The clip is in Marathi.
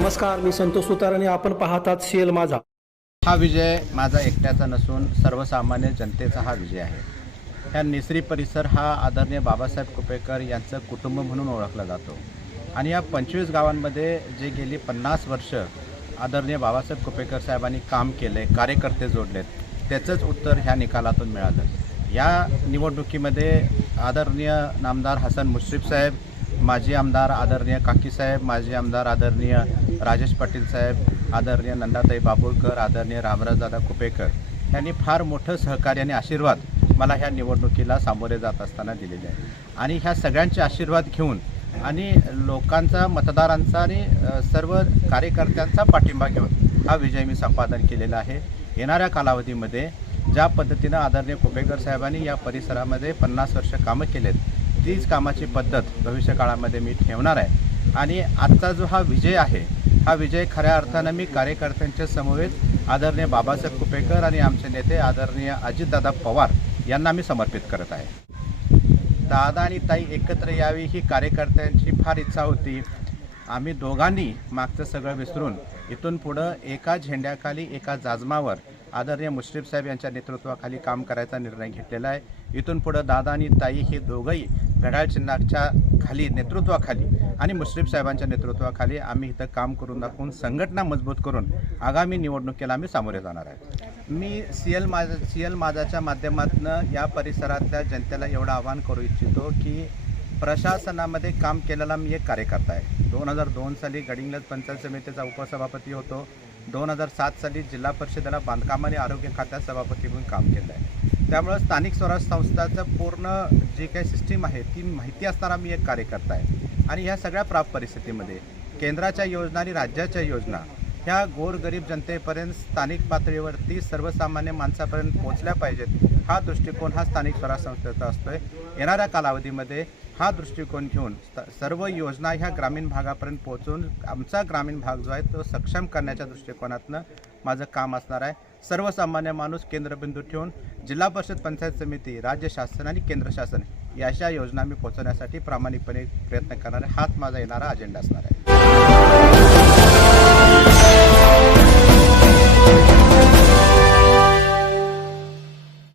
नमस्कार मी संतोष सुतार आणि आपण पाहतात शेल माझा. हा विजय माझा एकट्याचा नसून सर्वसामान्य जनतेचा हा विजय आहे. ह्या निसरी परिसर हा आदरणीय बाबासाहेब कुपेकर यांचं कुटुंब म्हणून ओळखला जातो. आणि या पंचवीस गावांमध्ये जे गेली पन्नास वर्ष आदरणीय बाबासाहेब कुपेकर साहेबांनी काम केले कार्यकर्ते जोडलेत त्याचंच उत्तर ह्या निकालातून मिळालं. या निवडणुकीमध्ये आदरणीय नामदार हसन मुश्रीफ साहेब माजी आमदार आदरणीय काकीसाहेब माजी आमदार आदरणीय राजेश पाटील साहेब आदरणीय नंदाताई बाबुळकर आदरणीय रामराजदादा कुपेकर यांनी फार मोठं सहकार्य आणि आशीर्वाद मला ह्या निवडणुकीला सामोरे जात असताना दिलेले आहे. आणि ह्या सगळ्यांचे आशीर्वाद घेऊन आणि लोकांचा मतदारांचा आणि सर्व कार्यकर्त्यांचा पाठिंबा घेऊन हा विजय मी संपादन केलेला आहे. येणाऱ्या कालावधीमध्ये ज्या पद्धतीनं आदरणीय कुपेकर साहेबांनी या परिसरामध्ये पन्नास वर्ष कामं केलेत तीच कामाची पद्धत भविष्य काळामध्ये मी ठेवणार आहे. आणि आजचा जो हा विजय आहे हा विजय खऱ्या अर्थानं मी कार्यकर्त्यांच्या समवेत आदरणीय बाबासाहेब कुपेकर आणि आमचे नेते आदरणीय अजितदादा पवार यांना मी समर्पित करत आहे. दादा आणि ताई एकत्र यावी ही कार्यकर्त्यांची फार इच्छा होती. आम्ही दोघांनी मागचं सगळं विसरून इथून पुढं एका झेंड्याखाली एका जाजमावर आदरणीय मुश्रीफ साहेब यांच्या नेतृत्वाखाली काम करायचा निर्णय घेतलेला आहे. इथून पुढं दादा आणि ताई हे दोघंही घडाळ चिन्हाच्या खाली नेतृत्वाखाली आणि मुश्रीफ साहेबांच्या नेतृत्वाखाली आम्ही इथं काम करून दाखवून संघटना मजबूत करून आगामी निवडणुकीला आम्ही सामोरे जाणार आहे मी सी एल माझा सी एल माझाच्या माध्यमातून या परिसरातल्या जनतेला एवढं आवाहन करू इच्छितो की प्रशासनामध्ये काम केलेला मी एक कार्यकर्ता आहे. दोन हजार दोन साली गडिंगलज पंचायत समितीचा उपसभापती होतो. दोन हजार सात साली जिल्हा परिषदेला बांधकाम आणि आरोग्य खात्यात सभापती म्हणून काम केलं आहे त्यामुळं स्थानिक स्वराज संस्थाचं पूर्ण जी काही सिस्टीम आहे ती माहिती असणारा मी एक कार्यकर्ता आहे. आणि ह्या सगळ्या प्राप परिस्थितीमध्ये केंद्राच्या योजना आणि राज्याच्या योजना ह्या गोरगरीब जनतेपर्यंत स्थानिक पातळीवरती सर्वसामान्य माणसापर्यंत पोहोचल्या पाहिजेत. हा दृष्टिकोन हा स्थानिक स्वराज संस्थेचा असतोय. येणाऱ्या कालावधीमध्ये हा दृष्टिकोन घेऊन स- सर्व योजना ह्या ग्रामीण भागापर्यंत पोहोचून आमचा ग्रामीण भाग जो आहे तो सक्षम करण्याच्या दृष्टिकोनातनं माझं काम असणार आहे. सर्वसामान्य माणूस केंद्रबिंदू ठेवून जिल्हा परिषद पंचायत समिती राज्य शासन आणि केंद्र शासन याशा योजना मी पोहोचवण्यासाठी प्रामाणिकपणे प्रयत्न करणार आहे. हाच माझा येणारा अजेंडा असणार आहे.